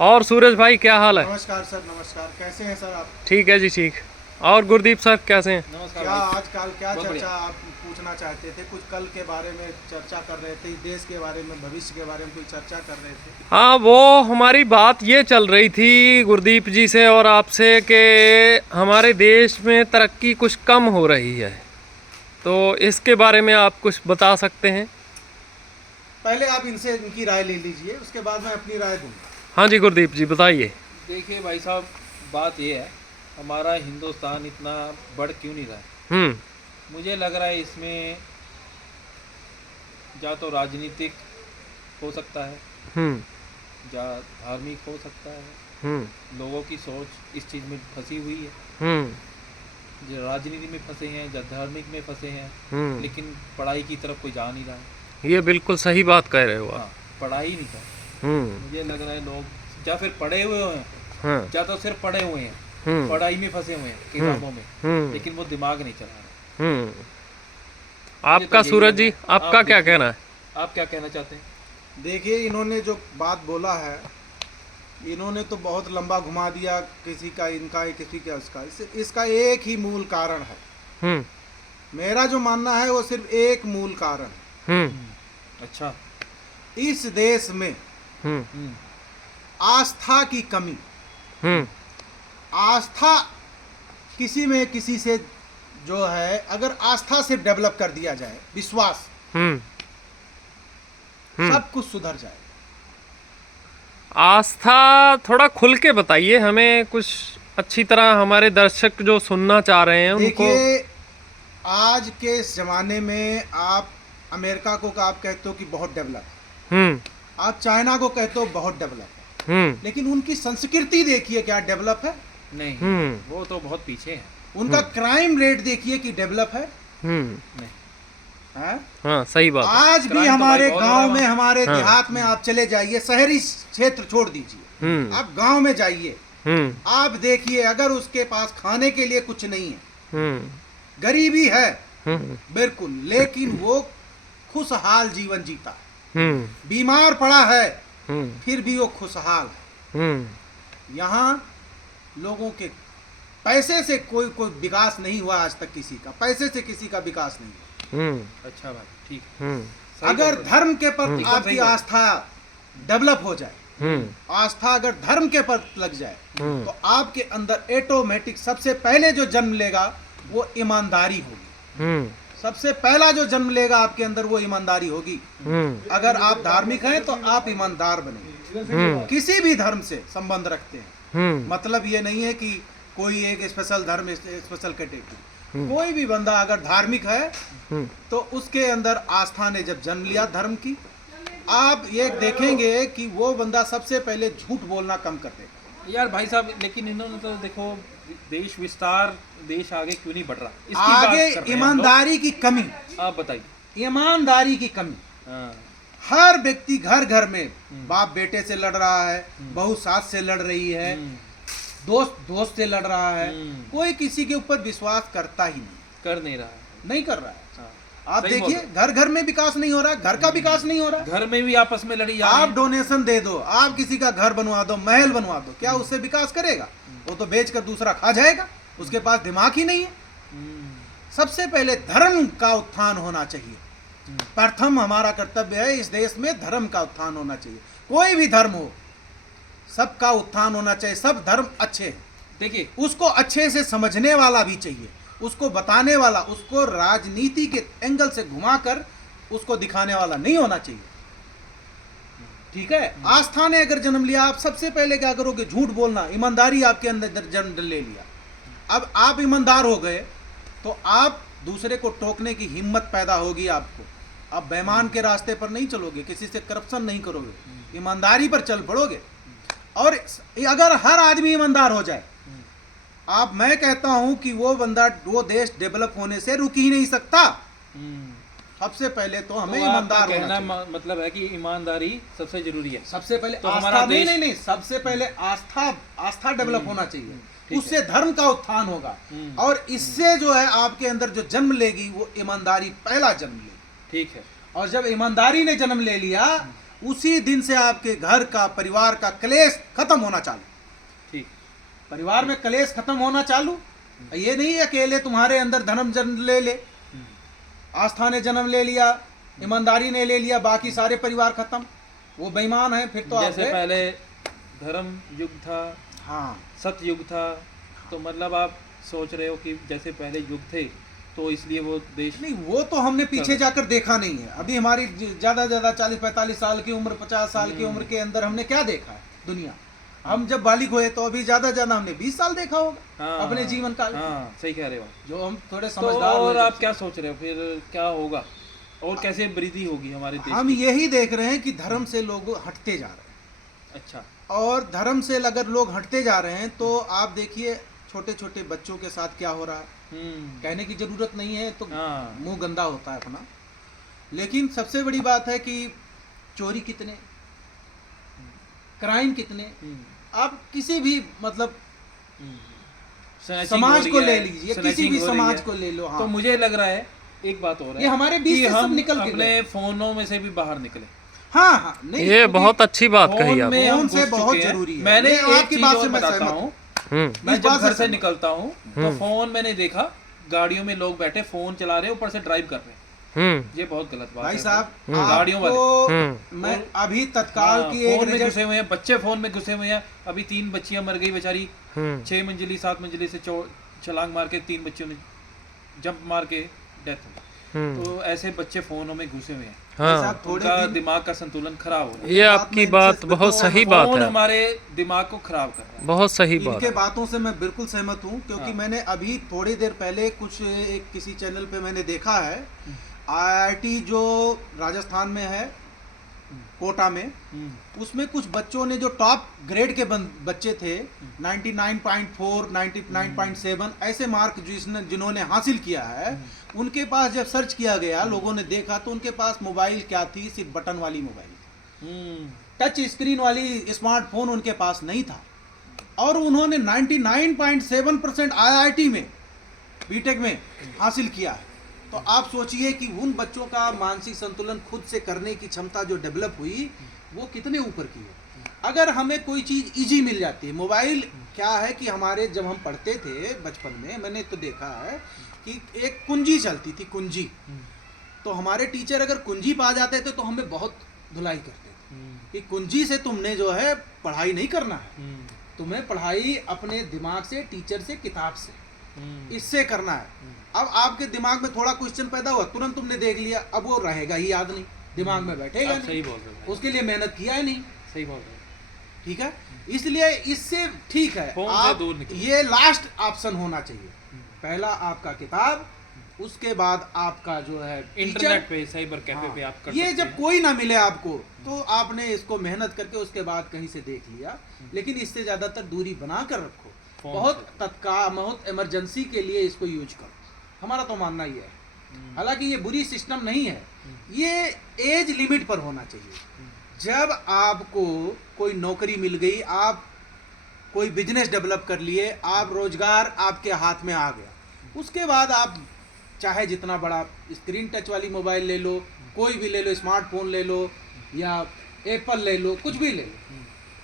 और सूरज भाई क्या हाल है? नमस्कार सर, नमस्कार। कैसे हैं सर आप? ठीक है जी, ठीक। और गुरदीप सर कैसे हैं? नमस्कार क्या भाई। आजकल क्या बहुत चर्चा बढ़िया। आप पूछना चाहते थे? कुछ कल के बारे में चर्चा कर रहे थे, देश के बारे में, भविष्य के बारे में कोई चर्चा कर रहे थे। हाँ, वो हमारी बात ये चल रही थी गुरदीप जी से और आपसे कि हमारे देश में तरक्की कुछ कम हो रही है, तो इसके बारे में आप कुछ बता सकते हैं? पहले आप इनसे इनकी राय ले लीजिए, उसके बाद मैं अपनी राय दूंगा। हाँ जी गुरदीप जी बताइए। देखिए भाई साहब, बात ये है, हमारा हिंदुस्तान इतना बढ़ क्यों नहीं रहा है? हम्म। मुझे लग रहा है इसमें या तो राजनीतिक हो सकता है, हम्म। या धार्मिक हो सकता है। हम्म। लोगों की सोच इस चीज़ में फंसी हुई है, हम्म। जो राजनीति में फंसे हैं या धार्मिक में फंसे हैं, हम्म। लेकिन पढ़ाई की तरफ कोई जा नहीं रहा है। ये बिल्कुल सही बात कह रहे हो आप। हाँ, पढ़ाई नहीं कर। हम्म। मुझे लग रहा है लोग या फिर पढ़े हुए हैं, हाँ। या तो सिर्फ पढ़े हुए हैं, हम्म। पढ़ाई में फंसे हुए हैं किताबों में, हम्म। लेकिन वो दिमाग नहीं चला रहे। हम्म। मुझे आपका यही सूरज लग जी, रहा है। आपका आप क्या देखिए, कहना है? आप क्या कहना चाहते हैं? देखिए, इन्होंने जो बात बोला है, इन्होंने तो बहुत लंबा घुमा दिया, किसी का इनका है, किसी का उसका। इसका एक ही मूल कारण है। हम्म। मेरा जो मानना है वो सिर्फ एक मूल कारण है। अच्छा। इस देश में हम्म। हम्म। आस्था की कमी। हम्म। आस्था किसी में किसी से जो है, अगर आस्था से डेवलप कर दिया जाए, विश्वास, हम्म। सब कुछ सुधर जाए। आस्था थोड़ा खुल के बताइए हमें कुछ अच्छी तरह, हमारे दर्शक जो सुनना चाह रहे हैं उनको। देखिए, आज के जमाने में आप अमेरिका को आप कहते हो कि बहुत डेवलप है, हम्म। आप चाइना को कहते हो बहुत डेवलप है, लेकिन उनकी संस्कृति देखिए क्या डेवलप है? नहीं, वो तो बहुत पीछे है। उनका क्राइम रेट देखिए कि डेवलप है। नहीं। हैं? हाँ सही बात है। आज भी क्राइम तो हमारे भाई बहुत गांव बड़ा में, है। हमारे हाँ। देहात में आप चले जाइए, शहरी क्षेत्र छोड़ दीजिए, आप गांव में जाइए, आप देखिए, अगर उसके पास खाने के लिए कुछ नहीं है, गरीबी है बिल्कुल, लेकिन वो खुशहाल जीवन जीता है। बीमार पड़ा है फिर भी वो खुशहाल है। यहाँ लोगों के पैसे से कोई विकास नहीं हुआ आज तक, किसी का पैसे से किसी का विकास नहीं हुआ। अच्छा भाई, ठीक है। सही अगर बोल रहे धर्म के प्रति एकदम सही आपकी बात। आस्था डेवलप हो जाए, आस्था अगर धर्म के प्रति लग जाए, तो आपके अंदर ऑटोमेटिक सबसे पहले जो जन्म लेगा वो ईमानदारी होगी। सबसे पहला जो जन्म लेगा आपके अंदर वो ईमानदारी होगी। अगर आप धार्मिक हैं तो आप ईमानदार बनेंगे, किसी भी धर्म से संबंध रखते हैं। मतलब ये नहीं है कि कोई एक स्पेशल धर्म, स्पेशल कैटेगरी। कोई भी बंदा अगर धार्मिक है तो उसके अंदर आस्था ने जब जन्म लिया धर्म की, आप ये देखेंगे कि वो बंदा सबसे पहले झूठ बोलना कम कर देगा। यार भाई साहब, लेकिन इन्होंने तो देखो, देश विस्तार, देश आगे क्यों नहीं बढ़ रहा, इसकी आगे बात कर रहे हैं हम लोग। ईमानदारी की कमी, आप बताइए। ईमानदारी की कमी। हाँ। हर व्यक्ति घर घर में बाप बेटे से लड़ रहा है, बहू सास से लड़ रही है, दोस्त दोस्त से लड़ रहा है। कोई किसी के ऊपर विश्वास करता ही नहीं, कर नहीं रहा है। नहीं कर रहा है। हाँ। आप सही बोल देखिए, घर घर में विकास नहीं हो रहा, घर का विकास नहीं हो रहा। घर में भी आपस में लड़ी जा रही आप है। डोनेशन दे दो, आप किसी का घर बनवा दो, महल बनवा दो, क्या उससे विकास करेगा? वो तो बेचकर दूसरा खा जाएगा, उसके पास दिमाग ही नहीं है। सबसे पहले धर्म का उत्थान होना चाहिए। प्रथम हमारा कर्तव्य है, इस देश में धर्म का उत्थान होना चाहिए। कोई भी धर्म हो, सबका उत्थान होना चाहिए। सब धर्म अच्छे हैं, देखिए, उसको अच्छे से समझने वाला भी चाहिए, उसको बताने वाला, उसको राजनीति के एंगल से घुमाकर उसको दिखाने वाला नहीं होना चाहिए। ठीक है? आस्था ने अगर जन्म लिया, आप सबसे पहले क्या करोगे? झूठ बोलना। ईमानदारी आपके अंदर जन्म ले लिया, अब आप ईमानदार हो गए तो आप दूसरे को टोकने की हिम्मत पैदा होगी आपको। आप बेईमान के रास्ते पर नहीं चलोगे, किसी से करप्शन नहीं करोगे, ईमानदारी पर चल पड़ोगे। और अगर हर आदमी ईमानदार हो जाए, आप, मैं कहता हूं कि वो बंदा, वो देश डेवलप होने से रुक ही नहीं सकता। सबसे पहले तो हमें तो ईमानदार आपका होना कहना चाहिए। मतलब है कि ईमानदारी सबसे जरूरी है। सबसे पहले तो आस्था, हमारा नहीं देश- नहीं नहीं, सबसे पहले आस्था डेवलप होना चाहिए, ठीक उससे धर्म का उत्थान होगा। और इससे जो है आपके अंदर जो जन्म लेगी वो ईमानदारी पहला जन्म लेगी। ठीक है। और जब ईमानदारी ने जन्म ले लिया, उसी दिन से आपके घर का, परिवार का कलेश खत्म होना चालू। ठीक। परिवार में कलेश खत्म होना चालू। ये नहीं अकेले तुम्हारे अंदर धर्म जन्म ले ले, आस्था ने जन्म ले लिया, ईमानदारी ने ले लिया, बाकी सारे परिवार खत्म, वो बेईमान है फिर तो। जैसे पहले धर्म युग था, हाँ, सत्य युग था, तो मतलब आप सोच रहे हो कि जैसे पहले युग थे तो इसलिए वो देश नहीं, वो तो हमने पीछे जाकर देखा नहीं है। अभी हमारी ज्यादा से ज्यादा 40-45 साल की उम्र, 50 साल की उम्र के अंदर हमने क्या देखा है दुनिया। हम जब बालिग हुए तो अभी ज्यादा ज्यादा हमने 20 साल देखा होगा। हाँ, अपने जीवन काल में। हाँ सही कह रहे हो। जो हम थोड़े तो समझदार और हुए आप क्या सोच रहे हो फिर क्या होगा और कैसे वृद्धि होगी हमारे देश हम की? यही देख रहे हैं कि धर्म से लोग हटते जा रहे हैं। अच्छा। और धर्म से अगर लोग हटते जा रहे हैं तो आप देखिए छोटे छोटे बच्चों के साथ क्या हो रहा है। कहने की जरूरत नहीं है, तो हाँ। मुंह गंदा होता है अपना। लेकिन सबसे बड़ी बात है कि चोरी कितने, क्राइम कितने, आप किसी भी मतलब समाज को ले लीजिए, किसी भी समाज को ले लो। हाँ। तो मुझे लग रहा है एक बात और है, ये हमारे बीच कि से सब हम निकल के अपने गए। फोनों में से भी बाहर निकले। हाँ हाँ, नहीं, ये क्योंकि बहुत अच्छी बात कही फोन आप। में हम फोन से घुस बहुत चुके हैं। जरूरी है। मैंने ये एक आपकी चीज बात और से मैं बताता सहमत हूँ, हम्म। मैं इस जब बात से घर से सहमत। निकलता हूँ तो फोन मैंने देखा गाड़ियों में लोग बैठे फोन चला रहे ऊपर से ड्राइव कर रहे हैं। हम्म। ये बहुत गलत बात भाई है साहब, गाड़ियों वाले। आपको मैं अभी तत्काल हाँ, की एक फोन में नजर, घुसे हुए हैं, बच्चे फोन में घुसे हुए हैं। अभी 3 बच्चियां मर गई बेचारी, 6 मंजिली 7 मंजिली से छलांग मार के 3 बच्चियों ने जंप मार के डेथ हो गई। तो ऐसे बच्चे फोनों में घुसे हुए हैं, हाँ, साहब थोड़े उनका दिन दिमाग का संतुलन खराब हो रहा है। ये आपकी बात बहुत सही बात फोन है, हमारे दिमाग को खराब कर रहा है। बहुत सही बात इनके है। बातों से मैं बिल्कुल सहमत हूँ। क्योंकि हाँ। मैंने अभी थोड़ी देर पहले कुछ एक किसी चैनल पे मैंने देखा है, IIT जो राजस्थान में है, कोटा में, उसमें कुछ बच्चों ने जो टॉप ग्रेड के बच्चे थे, 99.4, 99.7 ऐसे मार्क जिन्होंने हासिल किया है, उनके पास जब सर्च किया गया, लोगों ने देखा तो उनके पास मोबाइल क्या थी, सिर्फ बटन वाली मोबाइल, टच स्क्रीन वाली स्मार्टफोन उनके पास नहीं था। और उन्होंने 99.7% IIT में बीटेक में हासिल किया है। तो आप सोचिए कि उन बच्चों का मानसिक संतुलन खुद से करने की क्षमता जो डेवलप हुई वो कितने ऊपर की है। अगर हमें कोई चीज़ इजी मिल जाती है, मोबाइल क्या है कि हमारे जब हम पढ़ते थे बचपन में, मैंने तो देखा है कि एक कुंजी चलती थी, कुंजी। तो हमारे टीचर अगर कुंजी पा जाते थे तो हमें बहुत धुलाई करते थे कि कुंजी से तुमने जो है पढ़ाई नहीं करना है, तुम्हें पढ़ाई अपने दिमाग से, टीचर से, किताब से, इससे करना है। अब आपके दिमाग में थोड़ा क्वेश्चन पैदा हुआ, तुरंत तुमने देख लिया, अब वो रहेगा ही याद नहीं, दिमाग में बैठेगा आप सही नहीं, बोल रहे हो, उसके लिए मेहनत किया है नहीं। सही बोल रहे हो। ठीक है, इसलिए इससे ठीक है फोन से आप दूर निकलो। ये लास्ट ऑप्शन होना चाहिए। पहला आपका किताब, उसके बाद आपका जो है इंटरनेट पे, साइबर कैफे हाँ, पे आप कर ये सकते जब हैं। कोई ना मिले आपको तो आपने इसको मेहनत करके उसके बाद कहीं से देख लिया, लेकिन इससे ज्यादातर दूरी बना कर रखो। फोन बहुत तत्काल, बहुत इमरजेंसी के लिए इसको यूज करो, हमारा तो मानना ही है। हालांकि ये बुरी सिस्टम नहीं है, ये एज लिमिट पर होना चाहिए। जब आपको कोई नौकरी मिल गई, आप कोई बिजनेस डेवलप कर लिए, आप रोजगार आपके हाथ में आ गया, उसके बाद आप चाहे जितना बड़ा स्क्रीन टच वाली मोबाइल ले लो, कोई भी ले लो, स्मार्टफोन ले लो या एप्पल ले लो, कुछ भी ले लो,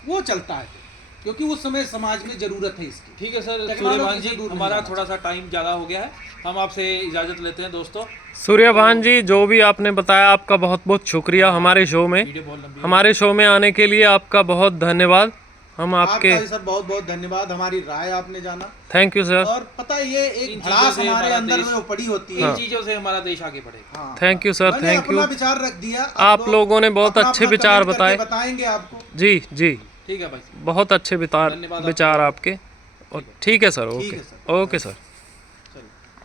वो चलता है क्योंकि उस समय समाज में जरूरत है इसकी। ठीक है सर टेक्नोलॉजी सूर्यभान से जी, दूर नहीं हमारा जाना थोड़ा सा टाइम ज़्यादा हो गया है, हम आपसे इजाज़त लेते हैं दोस्तों। सूर्यभान जी, जो भी आपने बताया आपका बहुत बहुत शुक्रिया। हमारे शो में, वीडियो बहुत लंबी हमारे शो में आने के लिए आपका बहुत धन्यवाद। हम आपके आपका भी सर बहुत बहुत धन्यवाद, हमारी राय आपने जाना। Thank you sir. और पता है ये इन एक चीजों भड़ास से हमारे हमारा अंदर देश- में वो पड़ी होती है। इन चीज़ों से हमारा देश आगे बढ़ेगा। हाँ, थैंक यू सर, मैंने थैंक अपना यू। विचार रख दिया, आप लोगों ने बहुत अपना अच्छे अपना विचार कमेंट करके बताए। बताएंगे आपको। जी जी, ठीक है भाई। बहुत अच्छे धन्यवाद विचार आपके। और ठीक है सर, ठीक ओके है सर। Okay sir.